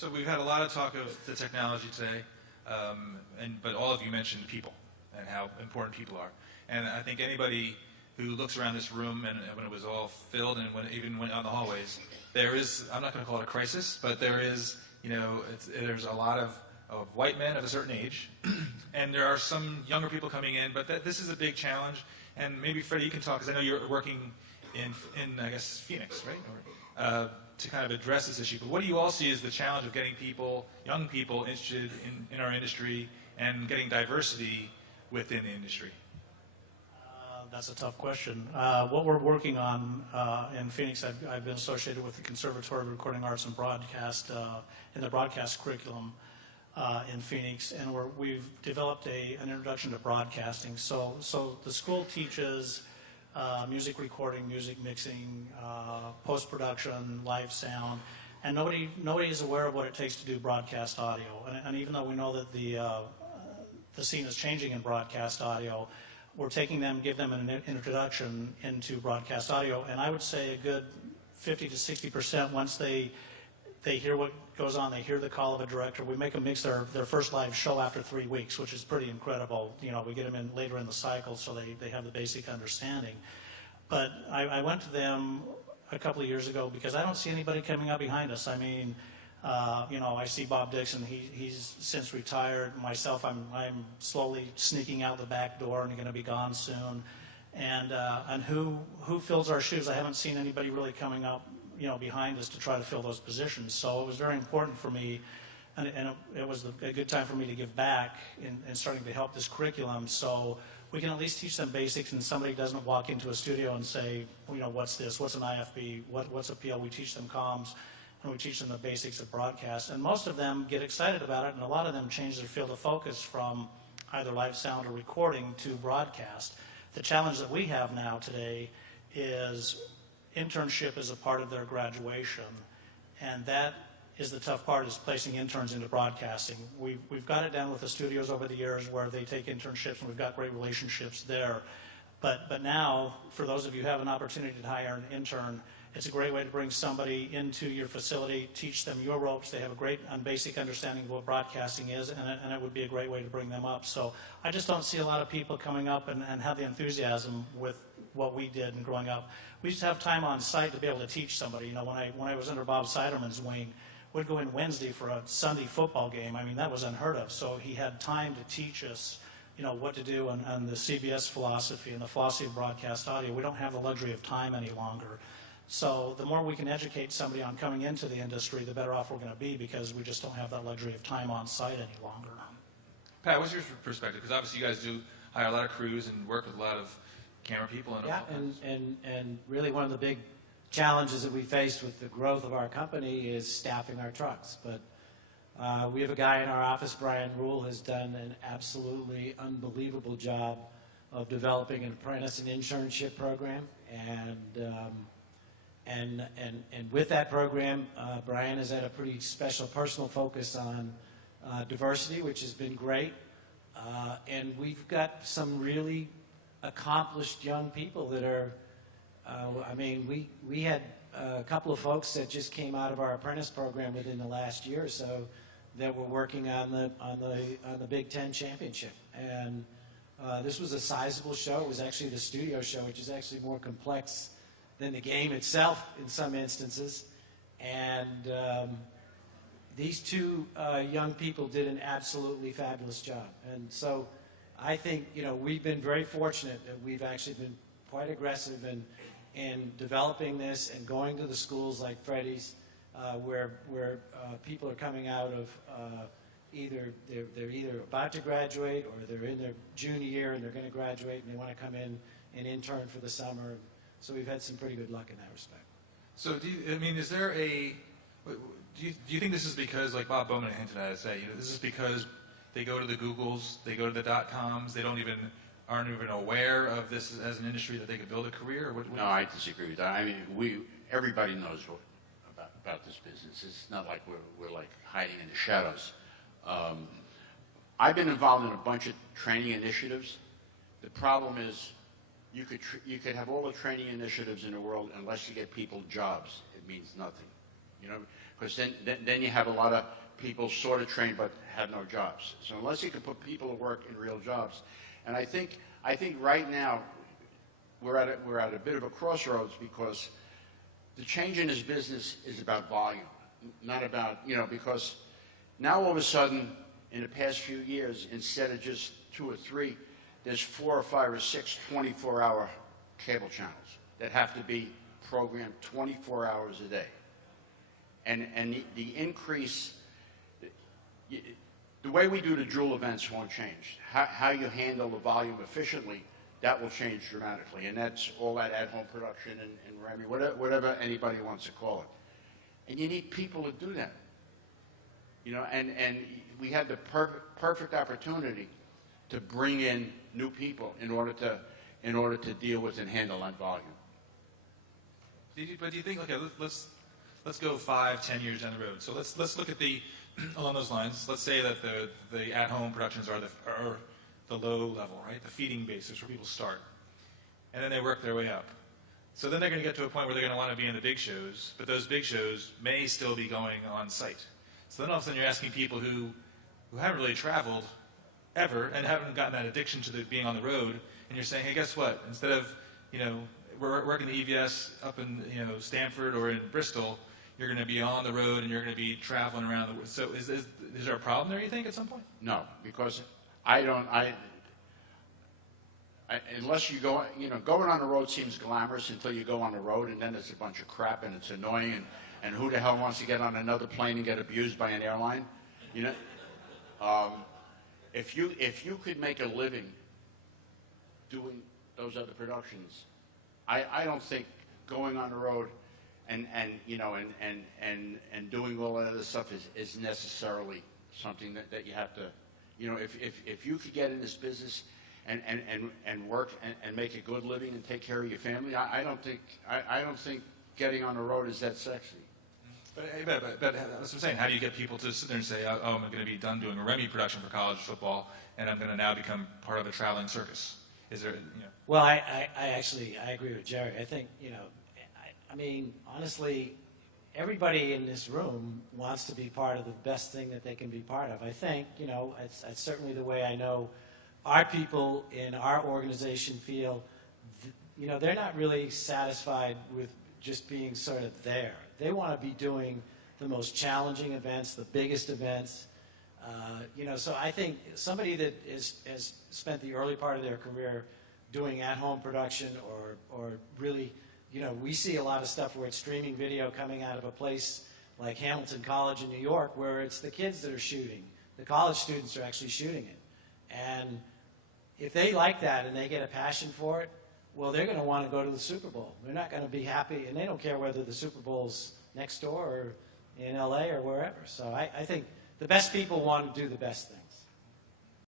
So we've had a lot of talk of the technology today, but all of you mentioned people and how important people are. And I think anybody who looks around this room and when it was all filled and even went on the hallways, there is, I'm not going to call it a crisis, but there is, there's a lot of white men of a certain age, and there are some younger people coming in, but this is a big challenge. And maybe Freddie, you can talk, because I know you're working in I guess, Phoenix, right? To kind of address this issue. But what do you all see as the challenge of getting people, young people, interested in our industry and getting diversity within the industry? That's a tough question. What we're working on in Phoenix, I've been associated with the Conservatory of Recording Arts and Broadcast in the broadcast curriculum in Phoenix, and we've developed an introduction to broadcasting. So the school teaches music recording, music mixing, post-production, live sound, and nobody is aware of what it takes to do broadcast audio. And even though we know that the scene is changing in broadcast audio, we're taking them, give them an introduction into broadcast audio, and I would say a good 50 to 60% once they hear what goes on, they hear the call of a director. We make them mix their first live show after 3 weeks, which is pretty incredible. We get them in later in the cycle so they have the basic understanding. But I went to them a couple of years ago because I don't see anybody coming up behind us. I mean, I see Bob Dixon, he's since retired. Myself, I'm slowly sneaking out the back door and going to be gone soon. And who fills our shoes? I haven't seen anybody really coming up behind us to try to fill those positions. So it was very important for me, and it was a good time for me to give back in starting to help this curriculum, so we can at least teach them basics, and somebody doesn't walk into a studio and say, what's this, what's an IFB, what's a PL? We teach them comms, and we teach them the basics of broadcast, and most of them get excited about it, and a lot of them change their field of focus from either live sound or recording to broadcast. The challenge that we have now today is internship is a part of their graduation, and that is the tough part, is placing interns into broadcasting. We've got it down with the studios over the years where they take internships, and we've got great relationships there. But now, for those of you who have an opportunity to hire an intern, it's a great way to bring somebody into your facility, teach them your ropes. They have a great and basic understanding of what broadcasting is, and it would be a great way to bring them up. So I just don't see a lot of people coming up and have the enthusiasm with what we did in growing up. We used to have time on site to be able to teach somebody. When I was under Bob Seiderman's wing, we'd go in Wednesday for a Sunday football game. I mean, that was unheard of. So he had time to teach us, what to do and the CBS philosophy and the philosophy of broadcast audio. We don't have the luxury of time any longer. So the more we can educate somebody on coming into the industry, the better off we're going to be, because we just don't have that luxury of time on site any longer. Pat, what's your perspective? Because obviously you guys do hire a lot of crews and work with a lot of camera people. And really one of the big challenges that we face with the growth of our company is staffing our trucks. But we have a guy in our office, Brian Rule, has done an absolutely unbelievable job of developing an apprentice and internship program. And with that program, Brian has had a pretty special personal focus on diversity, which has been great. And we've got some really accomplished young people that are, we had a couple of folks that just came out of our apprentice program within the last year or so that were working on the Big Ten championship. And this was a sizable show. It was actually the studio show, which is actually more complex than the game itself in some instances. And these two young people did an absolutely fabulous job. And so I think, we've been very fortunate that we've actually been quite aggressive in developing this and going to the schools like Freddie's, where people are coming out of they're either about to graduate or they're in their junior year and they're going to graduate and they want to come in and intern for the summer. So we've had some pretty good luck in that respect. So do you think this is because, like Bob Bowman hinted at, this is because they go to the Googles, they go to the .coms, they aren't even aware of this as an industry that they could build a career? No, I disagree with that. I mean, everybody knows about this business. It's not like we're like hiding in the shadows. I've been involved in a bunch of training initiatives. The problem is you could have all the training initiatives in the world, unless you get people jobs, it means nothing. you know, because then you have a lot of people sort of trained but have no jobs. So unless you can put people to work in real jobs, and I think right now we're at a bit of a crossroads, because the change in this business is about volume, not about, you know, because now all of a sudden in the past few years, instead of just 2 or 3, there's 4 or 5 or 6 24-hour cable channels that have to be programmed 24 hours a day. And the increase, the way we do the Jewel events won't change. How you handle the volume efficiently, that will change dramatically. And that's all that at-home production and Remy, whatever anybody wants to call it. And you need people to do that. You know, and we had the perfect opportunity to bring in new people in order to deal with and handle that volume. But do you think, okay, let's go 5, 10 years down the road. So let's look at along those lines. Let's say that the at-home productions are the low level, right? The feeding basis where people start, and then they work their way up. So then they're going to get to a point where they're going to want to be in the big shows, but those big shows may still be going on site. So then all of a sudden you're asking people who haven't really traveled ever and haven't gotten that addiction to being on the road, and you're saying, hey, guess what? Instead of, you know, we're working the EVS up in, you know, Stanford or in Bristol, you're going to be on the road and you're going to be traveling around the world. So is there a problem there, you think, at some point? No, because unless you go, you know, going on the road seems glamorous until you go on the road, and then it's a bunch of crap and it's annoying, and who the hell wants to get on another plane and get abused by an airline, you know? If you could make a living doing those other productions, I don't think going on the road and you know and doing all that other stuff is necessarily something that you have to, you know, if you could get in this business and work and make a good living and take care of your family, I don't think getting on the road is that sexy. But that's what I'm saying. How do you get people to sit there and say, oh, I'm going to be done doing a Remy production for college football, and I'm going to now become part of a traveling circus? Is there, you know? Well, I agree with Jerry. I think, you know, I mean, honestly, everybody in this room wants to be part of the best thing that they can be part of. I think, you know, it's certainly the way I know our people in our organization feel. You know, they're not really satisfied with just being sort of there. They want to be doing the most challenging events, the biggest events. You know, so I think somebody that has spent the early part of their career doing at-home production or really, you know, we see a lot of stuff where it's streaming video coming out of a place like Hamilton College in New York, where it's the kids that are shooting. The college students are actually shooting it. And if they like that and they get a passion for it, well, they're going to want to go to the Super Bowl. They're not going to be happy, and they don't care whether the Super Bowl's next door or in LA or wherever. So I think the best people want to do the best thing.